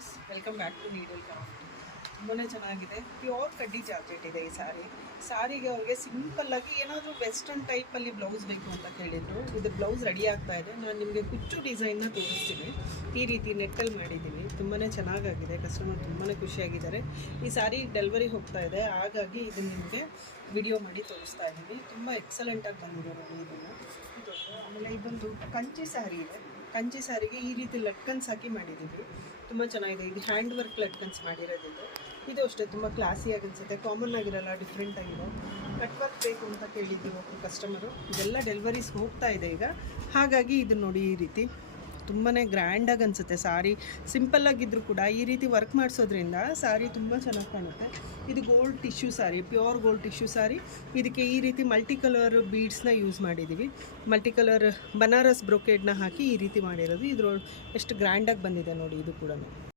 Friends, welcome back to needle craft. ತುಂಬಾ ಚೆನ್ನಾಗಿದೆ. Pure ಕಡ್ಡಿ ಜಾರ್ಜೆಟ್ ಇದೆ ಈ ಸಾರಿಗೆ. ಅವ್ರಿಗೆ ಸಿಂಪಲ್ಲಾಗಿ ಏನಾದರೂ ವೆಸ್ಟರ್ನ್ ಟೈಪಲ್ಲಿ ಬ್ಲೌಸ್ ಬೇಕು ಅಂತ ಕೇಳಿದ್ರು. ಇದು ಬ್ಲೌಸ್ ರೆಡಿ ಆಗ್ತಾ ಇದೆ. ನಾನು ನಿಮಗೆ ಕುಚ್ಚು ಡಿಸೈನ್ನ ತೋರಿಸ್ತೀನಿ. ಈ ರೀತಿ ನೆಟ್ಟಲ್ಲಿ ಮಾಡಿದ್ದೀನಿ. ತುಂಬಾ ಚೆನ್ನಾಗಾಗಿದೆ. ಕಸ್ಟಮರ್ ತುಂಬಾ ಖುಷಿಯಾಗಿದ್ದಾರೆ. ಈ ಸಾರಿ ಡೆಲಿವರಿ ಹೋಗ್ತಾ ಇದೆ, ಹಾಗಾಗಿ ಇದನ್ನು ನಿಮಗೆ ವಿಡಿಯೋ ಮಾಡಿ ತೋರಿಸ್ತಾ ಇದ್ದೀನಿ. ತುಂಬ ಎಕ್ಸಲೆಂಟಾಗಿ ಬಂದಿದೆ ನೋಡಿ ಇದನ್ನು. ಆಮೇಲೆ ಇದೊಂದು ಕಂಚಿ ಸ್ಯಾರಿ ಇದೆ. ಕಂಚಿ ಸ್ಯಾರಿಗೆ ಈ ರೀತಿ ಲಟ್ಕನ್ಸ್ ಹಾಕಿ ಮಾಡಿದ್ದೀವಿ. ತುಂಬ ಚೆನ್ನಾಗಿದೆ. ಇದು ಹ್ಯಾಂಡ್ ವರ್ಕ್ ಲಟ್ಕನ್ಸ್ ಮಾಡಿರೋದಿದ್ದು. ಇದು ಅಷ್ಟೇ ತುಂಬ ಕ್ಲಾಸಿಯಾಗಿ ಅನಿಸುತ್ತೆ. ಕಾಮನ್ ಆಗಿರಲ್ಲ, ಡಿಫ್ರೆಂಟ್ ಆಗಿದೆ. ಕಟ್ ವರ್ಕ್ ಬೇಕು ಅಂತ ಕೇಳಿದ್ದೀವಿ ಒಬ್ಬರು ಕಸ್ಟಮರು. ಇದೆಲ್ಲ ಡೆಲಿವರೀಸ್ ಹೋಗ್ತಾ ಇದೆ ಈಗ, ಹಾಗಾಗಿ ಇದು ನೋಡಿ ಈ ರೀತಿ ತುಂಬಾ ಗ್ರ್ಯಾಂಡಾಗಿ ಅನಿಸುತ್ತೆ. ಸಾರಿ ಸಿಂಪಲ್ಲಾಗಿದ್ದರೂ ಕೂಡ ಈ ರೀತಿ ವರ್ಕ್ ಮಾಡಿಸೋದ್ರಿಂದ ಸಾರಿ ತುಂಬ ಚೆನ್ನಾಗಿ ಕಾಣುತ್ತೆ. ಇದು ಗೋಲ್ಡ್ ಟಿಶ್ಯೂ ಸಾರಿ, ಪ್ಯೂರ್ ಗೋಲ್ಡ್ ಟಿಶ್ಯೂ ಸಾರಿ. ಇದಕ್ಕೆ ಈ ರೀತಿ ಮಲ್ಟಿ ಕಲರ್ ಬೀಡ್ಸ್ನ ಯೂಸ್ ಮಾಡಿದ್ದೀವಿ. ಮಲ್ಟಿ ಕಲರ್ ಬನಾರಸ್ ಬ್ರೊಕೇಡ್ನ ಹಾಕಿ ಈ ರೀತಿ ಮಾಡಿರೋದು. ಇದ್ರೊಳಗೆ ಎಷ್ಟು ಗ್ರ್ಯಾಂಡಾಗಿ ಬಂದಿದೆ ನೋಡಿ ಇದು ಕೂಡ.